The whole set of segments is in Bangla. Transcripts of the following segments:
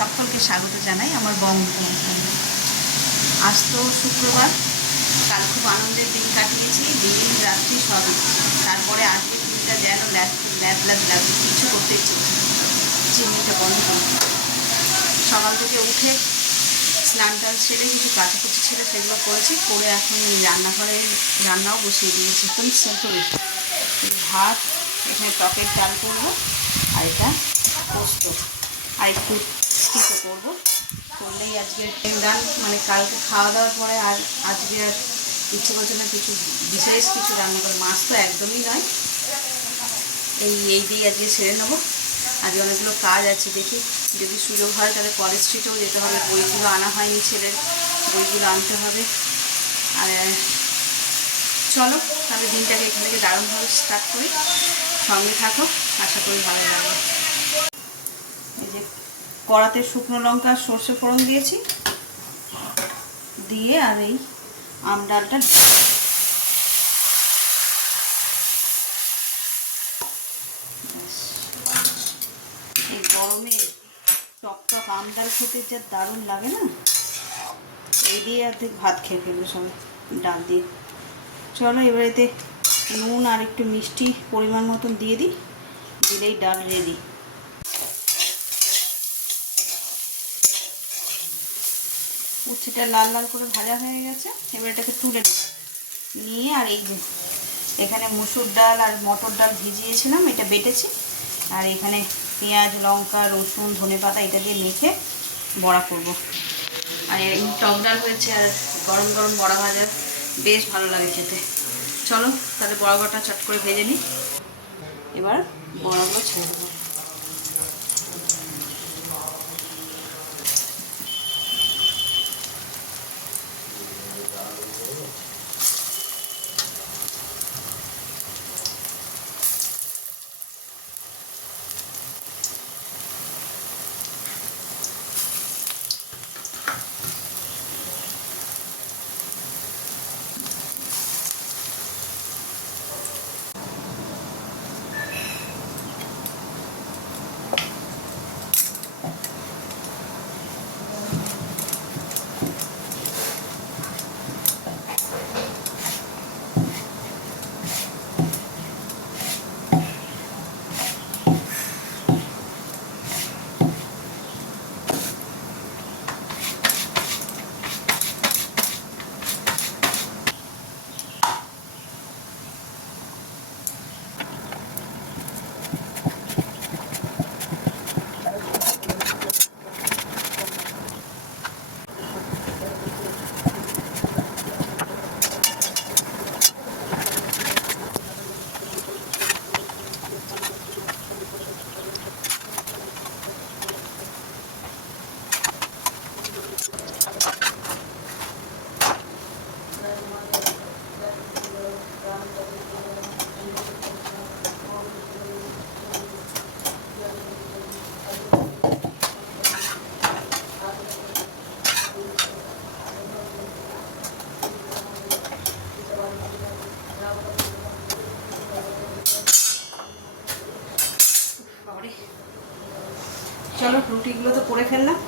সকলকে স্বাগত জানাই আমার বঙ্গ আজ তো শুক্রবার, কাল খুব আনন্দের দিন কাটিয়েছি, দিন, রাত্রি সবই তারপরে আজকে দিনটা যেন ল্যাদ ল্যাদ লাগবে কিছু করতে ইচ্ছে চিমনিটা বন্ধ। সকাল থেকে উঠে স্নান টান সেরে কিছু কাচাকুচি ছিল সেগুলো করেছি, করে এখন রান্নাঘরে রান্নাও বসিয়ে দিয়েছি। একদম সিম্পল ভাত, এখানে টকের চাল করব, আর এটা পোস্ত, আর একটু কিছু করব। করলেই আজকে গান মানে কালকে খাওয়া দাওয়ার পরে আর আজকে আর ইচ্ছে করছে না কিছু বিশেষ কিছু রান্না করে মাছ তো একদমই নয়। এই এই দিয়ে আজকে সেরে নেব। আজকে অনেকগুলো কাজ আছে, দেখি যদি সুযোগ হয় তাহলে কলেজ স্ট্রিটেও যেতে হবে। বইগুলো আনা হয়নি ছেলের। বইগুলো আনতে হবে। আর, চলো, তাহলে দিনটাকে এখান থেকে দারুণভাবে স্টার্ট করি। সঙ্গে থাকো। আশা করি ভালো লাগবে। কড়াতে শুকনো লঙ্কা আর সর্ষে ফোড়ন দিয়েছি। দিয়ে আর এই আম ডালটা এই গরমে টক টক আম ডাল খেতে যা দারুণ লাগে না? এই দিয়ে অর্ধেক ভাত খেয়ে ফেলবে সবাই, ডাল দিয়ে। চলো এবার এতে নুন আর একটু মিষ্টি পরিমাণ মতন দিয়ে দিই, দিলেই ডাল রেডি উচ্ছেটা লাল লাল করে ভাজা হয়ে গেছে, এবার এটাকে তুলে নিয়ে আর এই যে, এখানে মুসুর ডাল আর মটর ডাল ভিজিয়েছিলাম, এটা বেটেছি। আর এখানে পেঁয়াজ, লঙ্কা, রসুন, ধনে পাতা এটা দিয়ে মেখে বড়া করব। আর এই টক ডাল হয়েছে আর গরম গরম বড়া ভাজা, বেশ ভালো লাগে খেতে। চলো, তাহলে বড়াগুলোটা চট করে ভেজে নিই। এবার বড়াগুলো ছেড়ে দেবো। চলো, রুটিগুলো তো করে ফেললাম।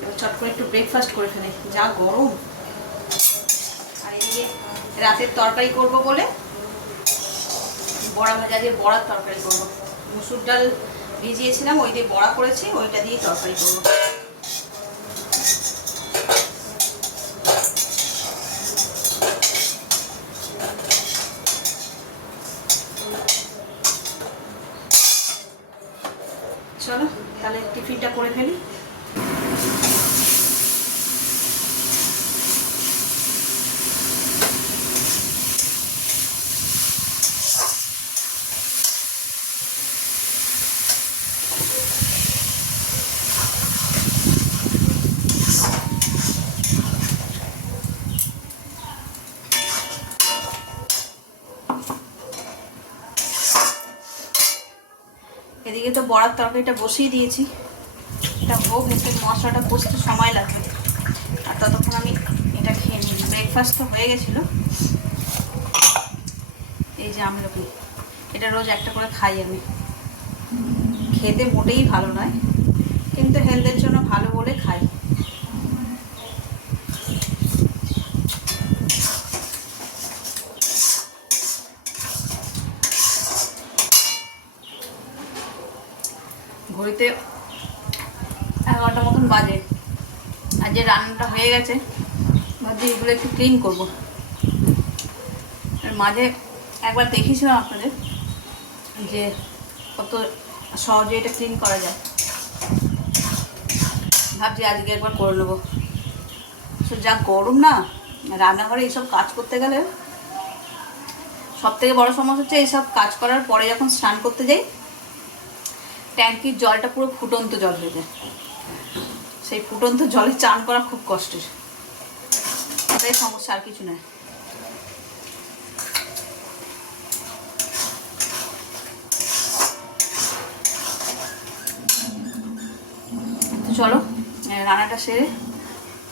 এবার চট করে একটু ব্রেকফাস্ট করে ফেলে। যা গরম। আর এদিকে রাতের তরকারি করব বলে বড়া ভাজা দিয়ে বড়ার তরকারি করব। মুসুর ডাল ভিজিয়েছিলাম ওই দিয়ে বড়া করেছি ওইটা দিয়ে তরকারি করব। চলো তাহলে টিফিনটা করে ফেলি। এদিকে তো বড়ার তরকারিটা বসিয়ে দিয়েছি। এটা হোক এতে মশলাটা কষতে সময় লাগবে। আর ততক্ষণ আমি এটা খেয়ে নিই। ব্রেকফাস্ট তো হয়ে গেছিল। এই যে আমলকি এটা রোজ একটা করে খাই আমি। খেতে মোটেই ভালো নয়, কিন্তু হেলথের জন্য ভালো বলে খাই ঘড়িতে এগারোটা মতন বাজে আর যে রান্নাটা হয়ে গেছে। ভাবছি এগুলো একটু ক্লিন করব। আর মাঝে একবার দেখিয়েছিলাম আপনাদের যে কত সহজে এটা ক্লিন করা যায়। ভাবছি আজকে একবার করে নেব। তো যা গরম না, রান্নাঘরে এইসব কাজ করতে গেলে সব থেকে বড় সমস্যা হচ্ছে এইসব কাজ করার পরে যখন স্নান করতে যাই, ট্যাঙ্কির জলটা পুরো ফুটন্ত জল হয়ে যায়। সেই ফুটন্ত জলে চান করা খুব কষ্টের। এটাই সমস্যা আর কিছু নয়। চলো রান্নাটা সেরে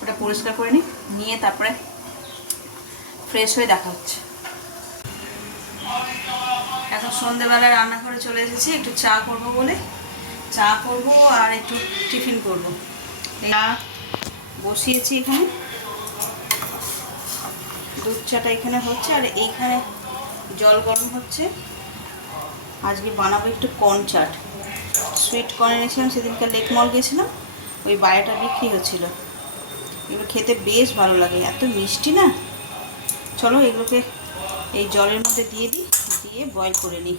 ওটা পরিষ্কার করে নিই, নিয়ে তারপরে ফ্রেশ হয়ে দেখা হচ্ছে। এখন সন্ধেবেলা রান্নাঘরে চলে এসেছি, একটু চা করব বলে। চা করব আর একটু টিফিন করব। চা বসিয়েছি এখানে। দুধ চাটা এখানে হচ্ছে, আর এইখানে জল গরম হচ্ছে। আজকে বানাবো একটু কর্ন চাট। সুইট কর্ন এনেছিলাম সেদিনকে লেক মল গেছিলাম ওই বায়োটা বিক্রি হচ্ছিল। এগুলো খেতে বেশ ভালো লাগে, এত মিষ্টি না? চলো এগুলোকে এই জলের মধ্যে দিয়ে দিই, দিয়ে বয়েল করে নিই।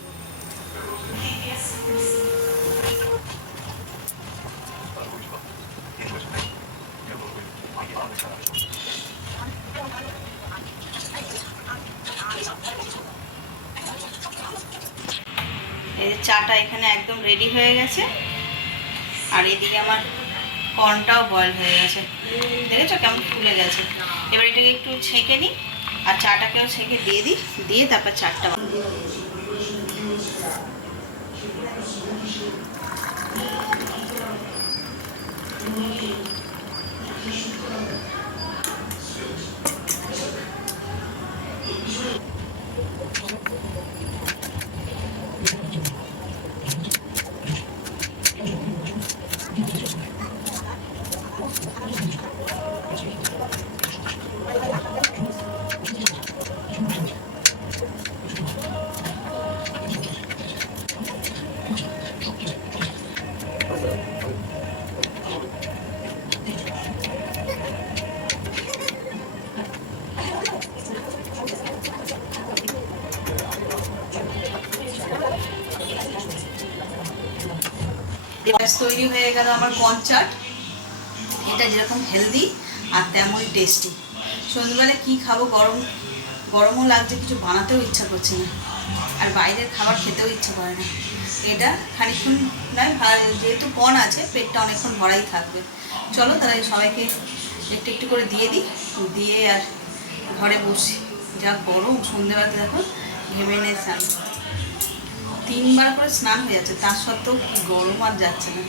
এই যে চাটা এখানে একদম রেডি হয়ে গেছে। আর এদিকে আমার কর্নটাও বয়েল হয়ে গেছে। দেখেছ কেমন ফুলে গেছে? এবার এটাকে একটু ছেঁকে নিই, আর চাটাকেও ছেঁকে দিয়ে দিই, দিয়ে তারপর চাটটা বানাবো। ব্যাস গেল আমার কর্ন চাট। এটা যেরকম হেলদি আর তেমনই টেস্টি সন্ধ্যেবেলায় কী খাব? গরম, গরমও লাগছে, কিছু বানাতেও ইচ্ছা করছে না। আর বাইরের খাবার খেতেও ইচ্ছা করে না। এটা খানিক্ষণ নয় যেহেতু কর্ন আছে, পেটটা অনেকক্ষণ ভরাই থাকবে। চলো তাহলে সবাইকে একটু একটু করে দিয়ে দিই। দিয়ে আর ঘরে বসি। যা গরম, সন্ধ্যেবেলাতে দেখো ঘেমে নেই স্নান। তিনবার করে স্নান হয়ে যাচ্ছে, তার সত্ত্বেও গরম আর যাচ্ছে না।